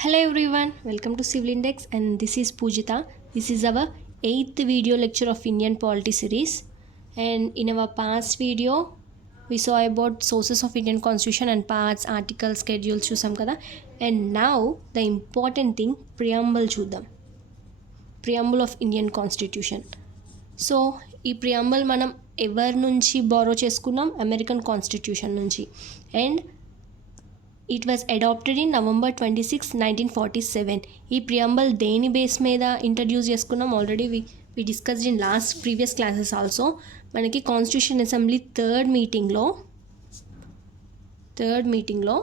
Hello everyone, welcome to Civil Index and this is Pujita. This is our 8th video lecture of Indian polity series, and in our past video we saw about sources of Indian constitution and parts, articles, schedules chusam kada, and now the important thing, preamble చూద్దాం. Preamble of Indian Constitution. So ఈ preamble మనం ఎవరి నుంచి borrow చేసుకున్నాం? American constitution నుంచి. And it was adopted in November 26, 1947. ఈ preamble దేని base మీద ఇంట్రడ్యూస్ చేసుకున్నాం? Already we discussed in last previous classes also. మనకి కాన్స్టిట్యూషన్ అసెంబ్లీ థర్డ్ మీటింగ్లో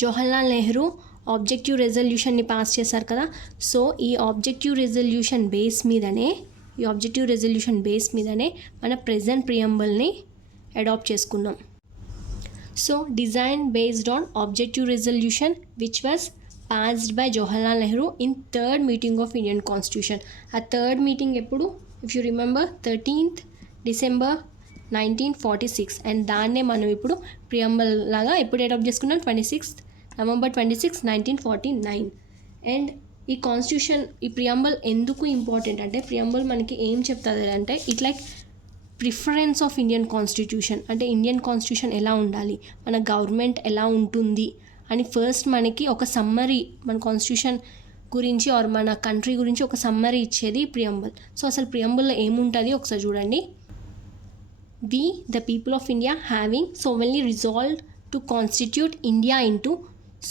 జవహర్లాల్ నెహ్రూ ఆబ్జెక్టివ్ రెజల్యూషన్ని పాస్ చేశారు కదా. సో ఈ ఆబ్జెక్టివ్ రెజల్యూషన్ బేస్ మీదనే మన ప్రెజెంట్ ప్రియంబుల్ని అడాప్ట్ చేసుకున్నాం. So design based on objective resolution which was passed by Jawaharlal Nehru in third meeting of Indian constitution. ఆ థర్డ్ మీటింగ్ ఎప్పుడు? If you remember 13th December 1946. అండ్ దాన్నే మనం ఇప్పుడు ప్రియంబుల్ లాగా ఎప్పుడు అడాప్ట్ చేసుకున్నాం? November 26, 1949. అండ్ ఈ కాన్స్టిట్యూషన్, ఈ ప్రియంబుల్ ఎందుకు ఇంపార్టెంట్ అంటే, ప్రియంబుల్ మనకి ఏం చెప్తుంది అంటే, it like preference of Indian constitution. అంటే ఇండియన్ కాన్స్టిట్యూషన్ ఎలా ఉండాలి, మన గవర్నమెంట్ ఎలా ఉంటుంది అని ఫస్ట్ మనకి ఒక సమ్మరీ, మన కాన్స్టిట్యూషన్ గురించి ఆర్ మన కంట్రీ గురించి ఒక సమ్మరీ ఇచ్చేది ప్రియంబుల్. సో అసలు ప్రియంబుల్లో ఏముంటుంది ఒకసారి చూడండి. We, the people of India, having solemnly resolved to constitute India into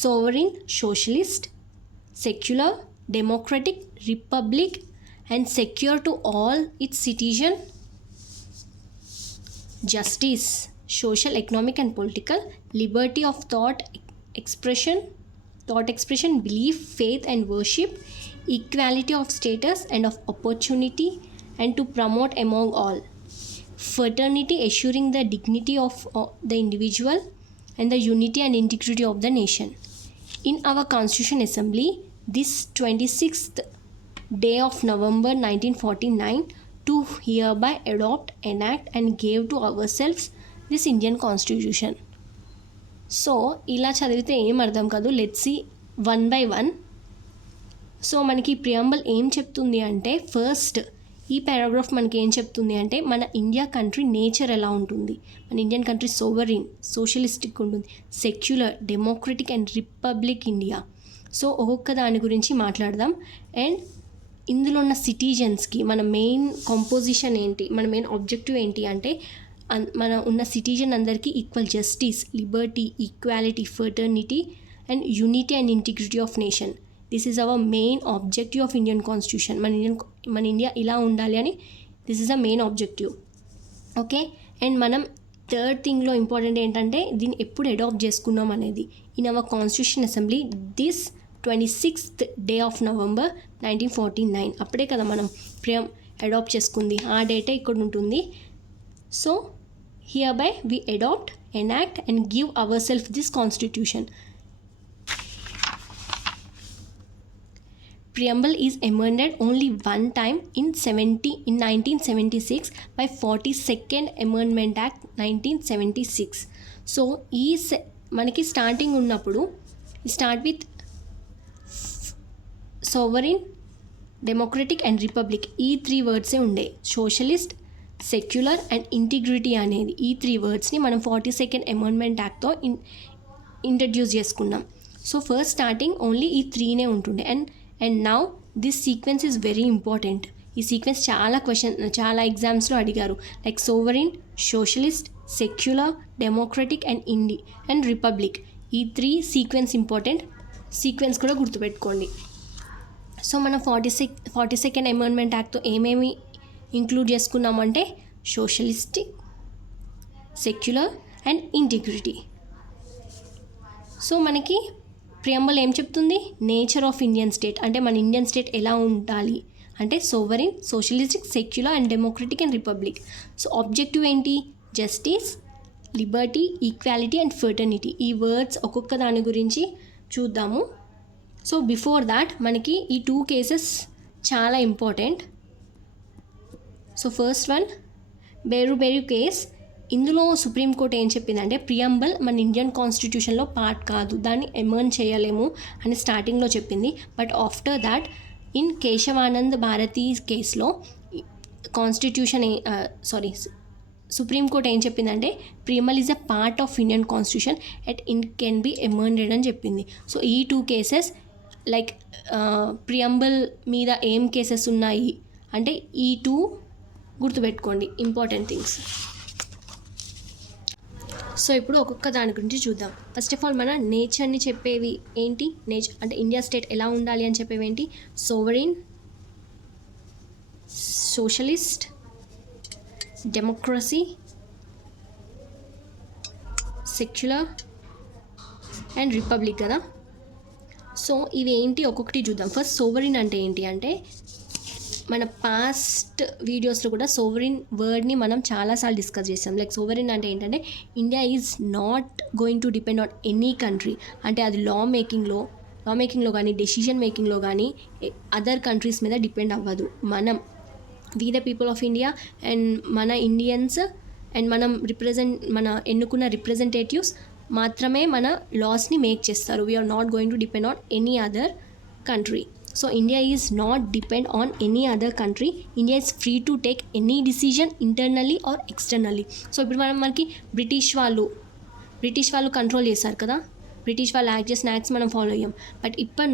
sovereign, socialist, secular, democratic republic and secure to all its citizens justice, social, economic and political liberty of thought expression, belief, faith and worship, equality of status and of opportunity, and to promote among all fraternity, assuring the dignity of the individual and the unity and integrity of the nation. In our Constitution Assembly, this 26th day of November 1949, to hereby adopt, enact and give to ourselves this Indian Constitution. So ఇలా చదివితే ఏం అర్థం కాదు. Let's see one by one. So మనకి preamble ఏం చెప్తుంది అంటే, first ఈ పారాగ్రాఫ్ మనకి ఏం చెప్తుంది అంటే, మన ఇండియా కంట్రీ నేచర్ ఎలా ఉంటుంది. మన ఇండియన్ కంట్రీ సోవరీన్, సోషలిస్టిక్ ఉంటుంది, secular, democratic and republic India. So ఒక్కొక్క దాని గురించి మాట్లాడదాం. అండ్ ఇందులో ఉన్న సిటిజన్స్కి మన మెయిన్ కంపోజిషన్ ఏంటి, మన మెయిన్ ఆబ్జెక్టివ్ ఏంటి అంటే, మన ఉన్న సిటిజన్ అందరికీ equal justice, liberty, equality, fraternity and unity and integrity of nation. This is our main objective of Indian constitution. మన ఇండియా ఇలా ఉండాలి అని this is a main objective. Okay. And మనం థర్డ్ థింగ్లో ఇంపార్టెంట్ ఏంటంటే, దీన్ని ఎప్పుడు అడాప్ట్ చేసుకున్నాం అనేది. In our constitution assembly this 26th day of November 1949. అప్పుడే కదా మనం అడాప్ట్ చేసుకుంది, ఆ డేటే ఇక్కడ ఉంటుంది. So here by we adopt, enact and give our self this constitution. Preamble is amended only one time in 1976 by 42nd Amendment Act 1976. So ఈ మనకి స్టార్టింగ్ ఉన్నప్పుడు start with sovereign, democratic and republic, ఈ 3 వర్డ్సే ఉండే. Socialist, secular and integrity అనేది ఈ 3 వర్డ్స్ని మనం 42nd Amendment Actతో introduce చేసుకున్నాం. So first starting only ఈ 3నే ఉంటుండే. And now this sequence is very important. ఈ సీక్వెన్స్ చాలా ఎగ్జామ్స్లో అడిగారు. Like sovereign, socialist, secular, democratic and republic. ఈ 3 సీక్వెన్స్ ఇంపార్టెంట్. సీక్వెన్స్ కూడా గుర్తుపెట్టుకోండి. సో మనం 42nd Amendment Actతో ఏమేమి ఇంక్లూడ్ చేసుకున్నామంటే, socialistic, secular and integrity. So మనకి ప్రియంబుల్ ఏం చెప్తుంది? నేచర్ ఆఫ్ ఇండియన్ స్టేట్, అంటే మన ఇండియన్ స్టేట్ ఎలా ఉండాలి అంటే sovereign, socialistic, secular and democratic and republic. So objective ఏంటి? Justice, liberty, equality and fraternity. ఈ వర్డ్స్ ఒక్కొక్క దాని గురించి చూద్దాము. సో బిఫోర్ దాట్ మనకి ఈ 2 కేసెస్ చాలా ఇంపార్టెంట్. సో ఫస్ట్ వన్, బేరు కేస్. ఇందులో సుప్రీంకోర్టు ఏం చెప్పిందంటే ప్రియంబల్ మన ఇండియన్ కాన్స్టిట్యూషన్లో పార్ట్ కాదు, దాన్ని ఎమర్న్ చేయలేము అని స్టార్టింగ్లో చెప్పింది. But after that in Kesavananda Bharati కేసులో కాన్స్టిట్యూషన్ సుప్రీంకోర్టు ఏం చెప్పిందంటే preamble is a part of Indian constitution it can be amended అని చెప్పింది. సో ఈ 2 కేసెస్ లైక్ ప్రియంబల్ మీద ఏం కేసెస్ ఉన్నాయి అంటే ఈ 2 గుర్తుపెట్టుకోండి ఇంపార్టెంట్ థింగ్స్. సో ఇప్పుడు ఒక్కొక్క దాని గురించి చూద్దాం. ఫస్ట్ ఆఫ్ ఆల్ మన నేచర్ని చెప్పేవి ఏంటి, నేచర్ అంటే ఇండియా స్టేట్ ఎలా ఉండాలి అని చెప్పేవి ఏంటి, sovereign, socialist, democracy, secular and republic కదా. సో ఇవి ఏంటి ఒక్కొక్కటి చూద్దాం. ఫస్ట్ సోవరిన్ అంటే ఏంటి అంటే మన పాస్ట్ వీడియోస్లో కూడా సోవరిన్ వర్డ్ని మనం చాలాసార్లు డిస్కస్ చేసాం. లైక్ సోవరిన్ అంటే ఏంటంటే India is not going to depend on any country, అంటే అది లా మేకింగ్లో కానీ డెసిషన్ మేకింగ్లో కానీ అదర్ కంట్రీస్ మీద డిపెండ్ అవ్వదు. మనం we the people of India and మన ఇండియన్స్ అండ్ మన ఎన్నుకున్న రిప్రజెంటేటివ్స్ మాత్రమే మన లాస్ని మేక్ చేస్తారు. We are not going to depend on any other country. So India is not depend on any other country. India is free to take any decision internally or externally. So ఇప్పుడు మనకి British వాళ్ళు control చేశారు కదా, British వాళ్ళు act చేసిన acts మనం follow అయ్యాం. But ఇప్పటి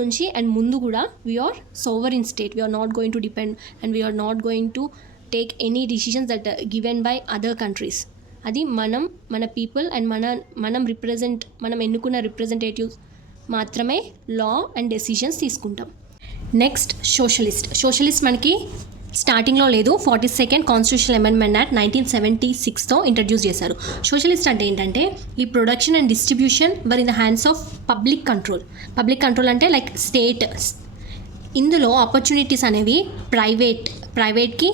నుంచి అండ్ ముందు కూడా we are sovereign state. We are not going to depend and we are not going to take any decisions that given by other countries. అది మన పీపుల్ అండ్ మనం ఎన్నుకున్న రిప్రజెంటేటివ్స్ మాత్రమే లా అండ్ డెసిషన్స్ తీసుకుంటాం. నెక్స్ట్ సోషలిస్ట్ మనకి స్టార్టింగ్లో లేదు, 42nd కాన్స్టిట్యూషనల్ అమెండ్మెంట్ యాక్ట్ 1976తో ఇంట్రడ్యూస్ చేశారు. సోషలిస్ట్ అంటే ఏంటంటే ఈ production and distribution were in the hands of public control అంటే లైక్ స్టేట్. ఇందులో ఆపర్చునిటీస్ అనేవి ప్రైవేట్కి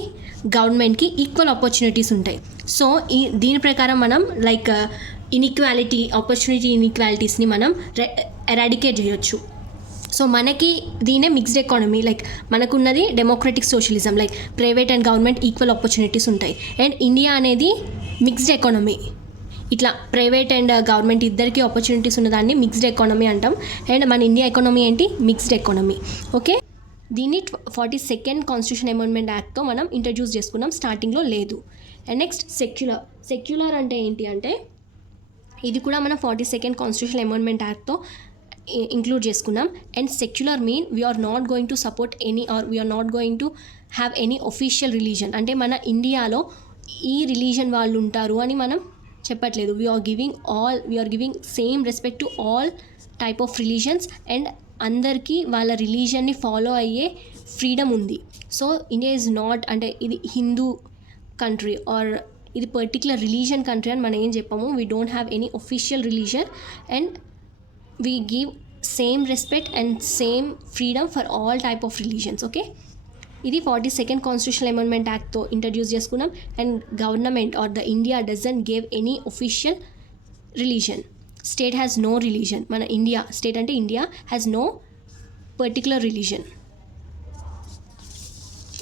గవర్నమెంట్కి ఈక్వల్ ఆపర్చునిటీస్ ఉంటాయి. సో దీని ప్రకారం మనం లైక్ ఆపర్చునిటీ ఇన్ఈక్వాలిటీస్ని మనం ఎరాడికేట్ చేయొచ్చు. సో మనకి దీనే మిక్స్డ్ ఎకానమీ, లైక్ మనకున్నది democratic socialism, like private and government equal opportunities ఉంటాయి. అండ్ ఇండియా అనేది మిక్స్డ్ ఎకానమీ, ఇట్లా ప్రైవేట్ అండ్ గవర్నమెంట్ ఇద్దరికి ఆపర్చునిటీస్ ఉన్నదాన్ని మిక్స్డ్ ఎకానమీ అంటాం. అండ్ మన ఇండియా ఎకానమీ ఏంటి, మిక్స్డ్ ఎకానమీ. ఓకే, దీన్ని 42nd కాన్స్టిట్యూషన్ అమెండ్మెంట్ యాక్ట్తో మనం ఇంట్రడ్యూస్ చేసుకున్నాం, స్టార్టింగ్లో లేదు. అండ్ నెక్స్ట్ సెక్యులర్ అంటే ఏంటి అంటే ఇది కూడా మనం 42nd కాన్స్టిట్యూషన్ అమెండ్మెంట్ యాక్ట్తో ఇంక్లూడ్ చేసుకున్నాం. And secular mean we are not going to support any or we are not going to have any official religion. అంటే మన ఇండియాలో ఈ రిలీజన్ వాళ్ళు ఉంటారు అని మనం చెప్పట్లేదు. We are giving same respect to all type of religions and అందరికీ వాళ్ళ రిలీజన్ని ఫాలో అయ్యే ఫ్రీడమ్ ఉంది. సో ఇండియా ఈజ్ నాట్ అంటే ఇది హిందూ కంట్రీ ఆర్ ఇది పర్టికులర్ రిలీజన్ కంట్రీ అని మనం ఏం చెప్పాము. We don't have any official religion and we give same respect and same freedom for all type of religions. Okay, ఇది 42nd కాన్స్టిట్యూషనల్ అమెండ్మెంట్ యాక్ట్తో introduce చేసుకున్నాం. And government or the India doesn't give any official religion. State has no religion. మన state అంటే India has no particular religion.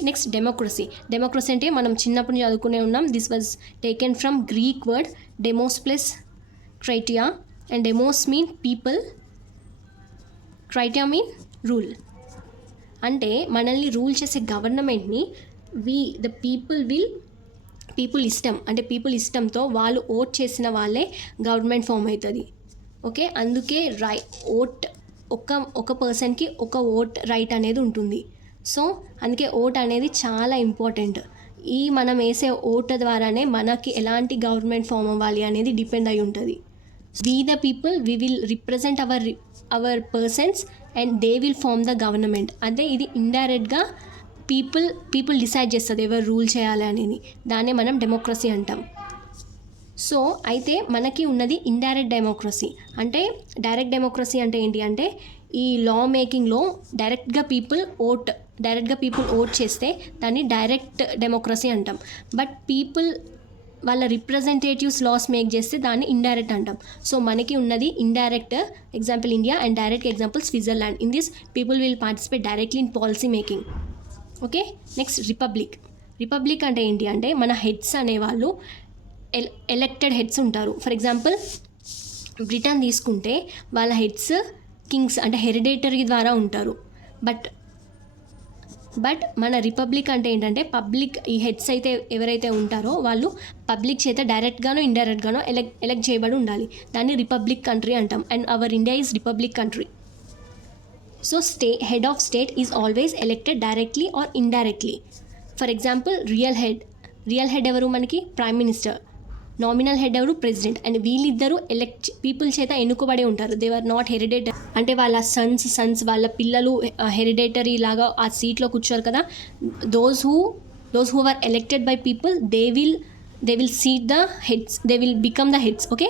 Next democracy అంటే మనం చిన్నప్పుడు చదువుకునే ఉన్నాం. This was taken from Greek word demos plus kratia and demos mean people, kratia mean rule. అంటే మనల్ని rule చేసే గవర్నమెంట్ని పీపుల్ ఇష్టం అంటే పీపుల్ ఇష్టంతో వాళ్ళు ఓట్ చేసిన వాళ్ళే గవర్నమెంట్ ఫామ్ అవుతుంది. ఓకే, అందుకే ఒక పర్సన్కి ఒక ఓట్ రైట్ అనేది ఉంటుంది. సో అందుకే ఓట్ అనేది చాలా ఇంపార్టెంట్. మనం వేసే ఓటు ద్వారానే మనకి ఎలాంటి గవర్నమెంట్ ఫామ్ అవ్వాలి అనేది డిపెండ్ అయి ఉంటుంది. We the people we will represent our persons and they will form the government. అంటే ఇది ఇండైరెక్ట్గా పీపుల్ డిసైడ్ చేస్తుంది ఎవరు రూల్ చేయాలి అనేది. దాన్నే మనం డెమోక్రసీ అంటాం. సో అయితే మనకి ఉన్నది ఇండైరెక్ట్ డెమోక్రసీ. అంటే డైరెక్ట్ డెమోక్రసీ అంటే ఏంటి అంటే ఈ లా మేకింగ్లో డైరెక్ట్గా పీపుల్ ఓట్ చేస్తే దాన్ని డైరెక్ట్ డెమోక్రసీ అంటాం. బట్ పీపుల్ వాళ్ళ రిప్రజెంటేటివ్స్ లాస్ మేక్ చేస్తే దాన్ని ఇండైరెక్ట్ అంటాం. సో మనకి ఉన్నది indirect example India and direct example Switzerland. In this people will participate directly in policy making. Okay, next republic అంటే ఏంటి అంటే మన హెడ్స్ అనేవాళ్ళు ఎలక్టెడ్ హెడ్స్ ఉంటారు. ఫర్ ఎగ్జాంపుల్ బ్రిటన్ తీసుకుంటే వాళ్ళ హెడ్స్ కింగ్స్ అంటే హెరిడేటరీ ద్వారా ఉంటారు. బట్ మన రిపబ్లిక్ అంటే ఏంటంటే పబ్లిక్ ఈ హెడ్స్ అయితే ఎవరైతే ఉంటారో వాళ్ళు పబ్లిక్ చేత డైరెక్ట్గానో ఇండైరెక్ట్గానో ఎలెక్ట్ చేయబడి ఉండాలి. దాన్ని రిపబ్లిక్ కంట్రీ అంటాం. And our India is republic country. So head of state is always elected directly or indirectly. For example real head ఎవరు మనకి ప్రైమ్ మినిస్టర్, నామినల్ హెడ్ ఎవరు ప్రెసిడెంట్. అండ్ వీళ్ళిద్దరూ పీపుల్ చేత ఎన్నుకోబడి ఉంటారు. దే ఆర్ నాట్ హెరిడేటరీ అంటే వాళ్ళ Sons వాళ్ళ పిల్లలు హెరిడేటరీ లాగా ఆ సీట్లో కూర్చోరు కదా. Those who are elected by people they will seat the heads, they will become the heads. Okay,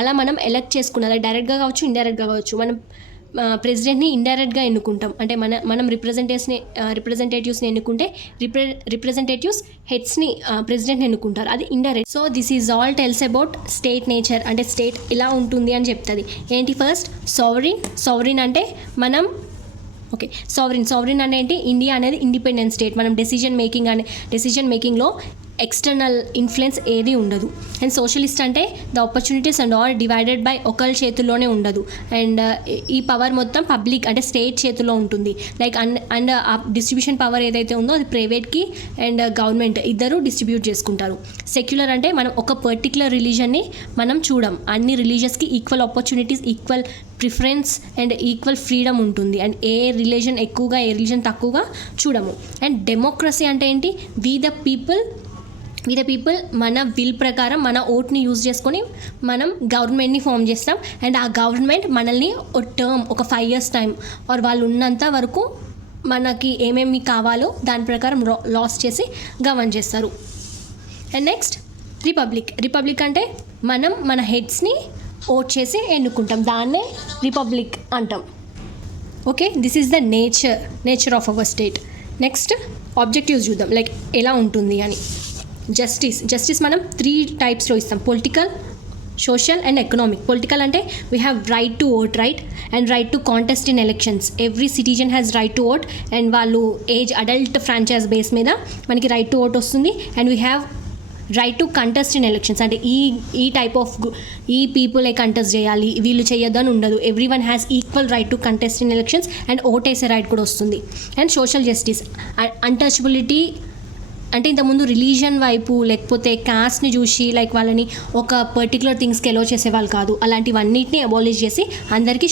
అలా మనం ఎలెక్ట్ చేసుకున్నది డైరెక్ట్గా కావచ్చు ఇండైరెక్ట్గా కావచ్చు. మనం ప్రెసిడెంట్ని ఇండైరెక్ట్గా ఎన్నుకుంటాం అంటే మనం రిప్రజెంటేటివ్స్ని ఎన్నుకుంటే రిప్రజెంటేటివ్స్ హెడ్స్ని ప్రెసిడెంట్ని ఎన్నుకుంటారు, అది indirect. So this is all tells about state nature అంటే స్టేట్ ఇలా ఉంటుంది అని చెప్తుంది. ఏంటి ఫస్ట్ సావరిన్ అంటే మనం సావరిన్ అంటే ఏంటి, ఇండియా అనేది ఇండిపెండెంట్ స్టేట్. మనం డెసిజన్ మేకింగ్లో ఎక్స్టర్నల్ ఇన్ఫ్లుయెన్స్ ఏది ఉండదు. అండ్ సోషలిస్ట్ అంటే the opportunities and all divided by ఒకళ్ళ చేతుల్లోనే ఉండదు. అండ్ ఈ పవర్ మొత్తం పబ్లిక్ అంటే స్టేట్ చేతుల్లో ఉంటుంది. లైక్ అండ్ ఆ డిస్ట్రిబ్యూషన్ పవర్ ఏదైతే ఉందో అది ప్రైవేట్కి అండ్ గవర్నమెంట్ ఇద్దరు డిస్ట్రిబ్యూట్ చేసుకుంటారు. సెక్యులర్ అంటే మనం ఒక పర్టికులర్ రిలీజన్ని మనం చూడం, అన్ని రిలీజియస్కి equal opportunities, equal preference and equal freedom ఉంటుంది. అండ్ ఏ రిలీజన్ ఎక్కువగా ఏ రిలీజన్ తక్కువగా చూడము. అండ్ డెమోక్రసీ అంటే ఏంటి, వి ద పీపుల్ మన విల్ ప్రకారం మన ఓట్ని యూజ్ చేసుకొని మనం గవర్నమెంట్ని ఫామ్ చేస్తాం. అండ్ ఆ గవర్నమెంట్ మనల్ని ఒక 5 years టైం ఆర్ వాళ్ళు ఉన్నంత వరకు మనకి ఏమేమి కావాలో దాని ప్రకారం లాస్ చేసి గవర్న్ చేస్తారు. అండ్ నెక్స్ట్ రిపబ్లిక్ అంటే మనం మన హెడ్స్ని ఓట్ చేసి ఎన్నుకుంటాం, దాన్నే రిపబ్లిక్ అంటాం. Okay, this is the nature of our state. Next objectives చూద్దాం, లైక్ ఎలా ఉంటుంది అని. జస్టిస్ మనం 3 typesలో ఇస్తాం, political, social and economic. Political అంటే we have right to vote and right to contest in elections. Every citizen has right to vote and వాళ్ళు adult franchise base మీద మనకి రైట్ టు ఓట్ వస్తుంది. And we have right to contest in elections అంటే ఈ type of ఈ పీపులే contest చేయాలి, వీళ్ళు చేయొద్దు అని ఉండదు. Every one has equal right to contest in elections and vote వేసే రైట్ కూడా వస్తుంది. అండ్ సోషల్ జస్టిస్, అన్టచబిలిటీ అంటే ఇంతకుముందు రిలీజన్ వైపు లేకపోతే కాస్ట్ని చూసి లైక్ వాళ్ళని ఒక పర్టికులర్ థింగ్స్కి ఎలో చేసేవాళ్ళు కాదు. అలాంటివన్నిటిని అబాలిష్ చేసి అందరికీ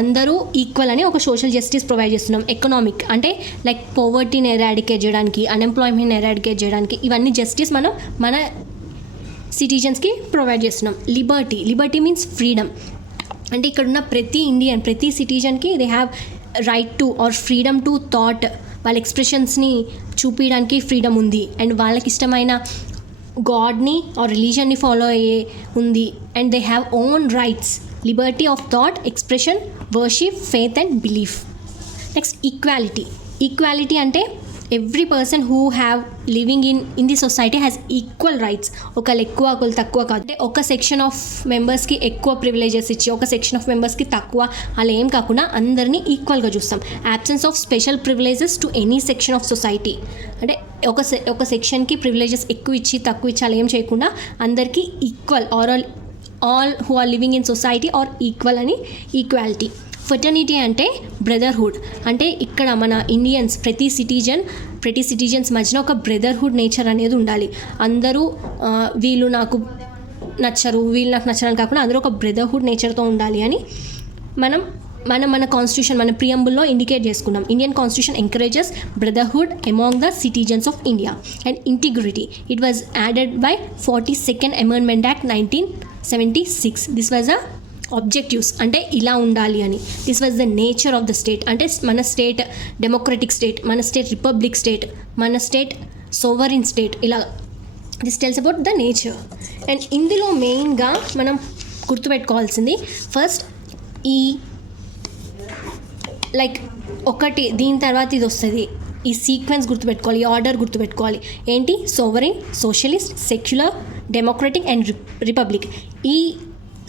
అందరూ ఈక్వల్ అని ఒక సోషల్ జస్టిస్ ప్రొవైడ్ చేస్తున్నాం. ఎకనామిక్ అంటే లైక్ పోవర్టీని ఎరాడికేట్ చేయడానికి, అన్ఎంప్లాయ్మెంట్ని ఎరాడికేట్ చేయడానికి ఇవన్నీ జస్టిస్ మన సిటిజన్స్కి ప్రొవైడ్ చేస్తున్నాం. లిబర్టీ మీన్స్ ఫ్రీడమ్ అంటే ఇక్కడున్న ప్రతి ఇండియన్ ప్రతి సిటిజన్కి they have right to or freedom to thought, వాళ్ళ ఎక్స్ప్రెషన్స్ని చూపించడానికి ఫ్రీడమ్ ఉంది. అండ్ వాళ్ళకి ఇష్టమైన గాడ్ని ఆర్ రిలీజన్ని ఫాలో అయ్యే ఉంది. And they have own rights, liberty of thought, expression, worship, faith and belief. Next equality అంటే every person who have living in the society has equal rights. ఒకళ్ళు ఎక్కువ ఒకళ్ళు తక్కువ కాదు. అంటే ఒక సెక్షన్ ఆఫ్ మెంబర్స్కి ఎక్కువ ప్రివిలేజెస్ ఇచ్చి ఒక సెక్షన్ ఆఫ్ మెంబర్స్కి తక్కువ అలా ఏం కాకుండా అందరినీ ఈక్వల్గా చూస్తాం. Absence of special privileges to any section of society అంటే ఒక సెక్షన్కి ప్రివిలేజెస్ ఎక్కువ ఇచ్చి తక్కువ ఇచ్చి అలా ఏం చేయకుండా అందరికీ equal all who are living in society are equal అని ఈక్వాలిటీ. ఫెటర్నిటీ అంటే బ్రదర్హుడ్ అంటే ఇక్కడ మన ఇండియన్స్ ప్రతి సిటిజన్స్ మధ్యన ఒక బ్రదర్హుడ్ నేచర్ అనేది ఉండాలి. అందరూ వీళ్ళు నాకు నచ్చరు వీళ్ళు నాకు నచ్చరని కాకుండా అందరూ ఒక బ్రదర్హుడ్ నేచర్తో ఉండాలి అని మన కాన్స్టిట్యూషన్ మన ప్రియంబుల్లో ఇండికేట్ చేసుకున్నాం. Indian constitution encourages brotherhood among the citizens of India. And integrity, it was added by 42nd Amendment Act 1976. This was objectives అంటే ఇలా ఉండాలి అని. This was the nature of the state అంటే మన స్టేట్ డెమోక్రటిక్ స్టేట్, మన state republic state, మన state sovereign state. ఇలా this tells about the nature. And ఇందులో మెయిన్గా మనం గుర్తుపెట్టుకోవాల్సింది ఫస్ట్ ఈ లైక్ ఒకటి దీని తర్వాత ఇది వస్తుంది, ఈ సీక్వెన్స్ గుర్తుపెట్టుకోవాలి, ఈ ఆర్డర్ గుర్తుపెట్టుకోవాలి. ఏంటి, sovereign, socialist, secular, democratic and republic. ఈ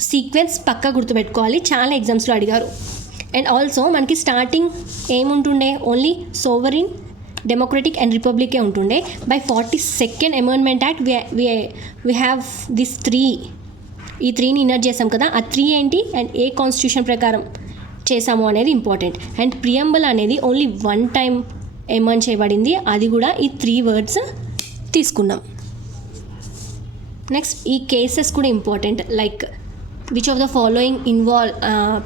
సీక్వెన్స్ పక్కా గుర్తుపెట్టుకోవాలి, చాలా ఎగ్జామ్స్లో అడిగారు. అండ్ ఆల్సో మనకి స్టార్టింగ్ ఏముంటుండే, ఓన్లీ సోవరిన్ డెమోక్రటిక్ అండ్ రిపబ్లికే ఉంటుండే. By 42nd amendment act we have this ఈ త్రీని ఇన్నర్ చేసాం కదా. ఆ త్రీ ఏంటి అండ్ ఏ కాన్స్టిట్యూషన్ ప్రకారం చేసాము అనేది ఇంపార్టెంట్. అండ్ ప్రియంబల్ అనేది ఓన్లీ 1 టైం ఎమెండ్ చేయబడింది, అది కూడా ఈ 3 words తీసుకున్నాం. నెక్స్ట్ ఈ కేసెస్ కూడా important, like which of the following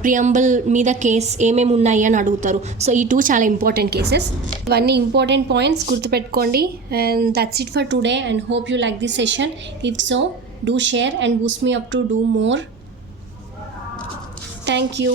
ప్రియంబల్ మీద కేస్ ఏమేమి ఉన్నాయి అని అడుగుతారు. సో ఈ 2 చాలా ఇంపార్టెంట్ కేసెస్. ఇవన్నీ ఇంపార్టెంట్ పాయింట్స్ గుర్తుపెట్టుకోండి. And that's it for today and hope you like this session. If so, do share and boost me up to do more. Thank you.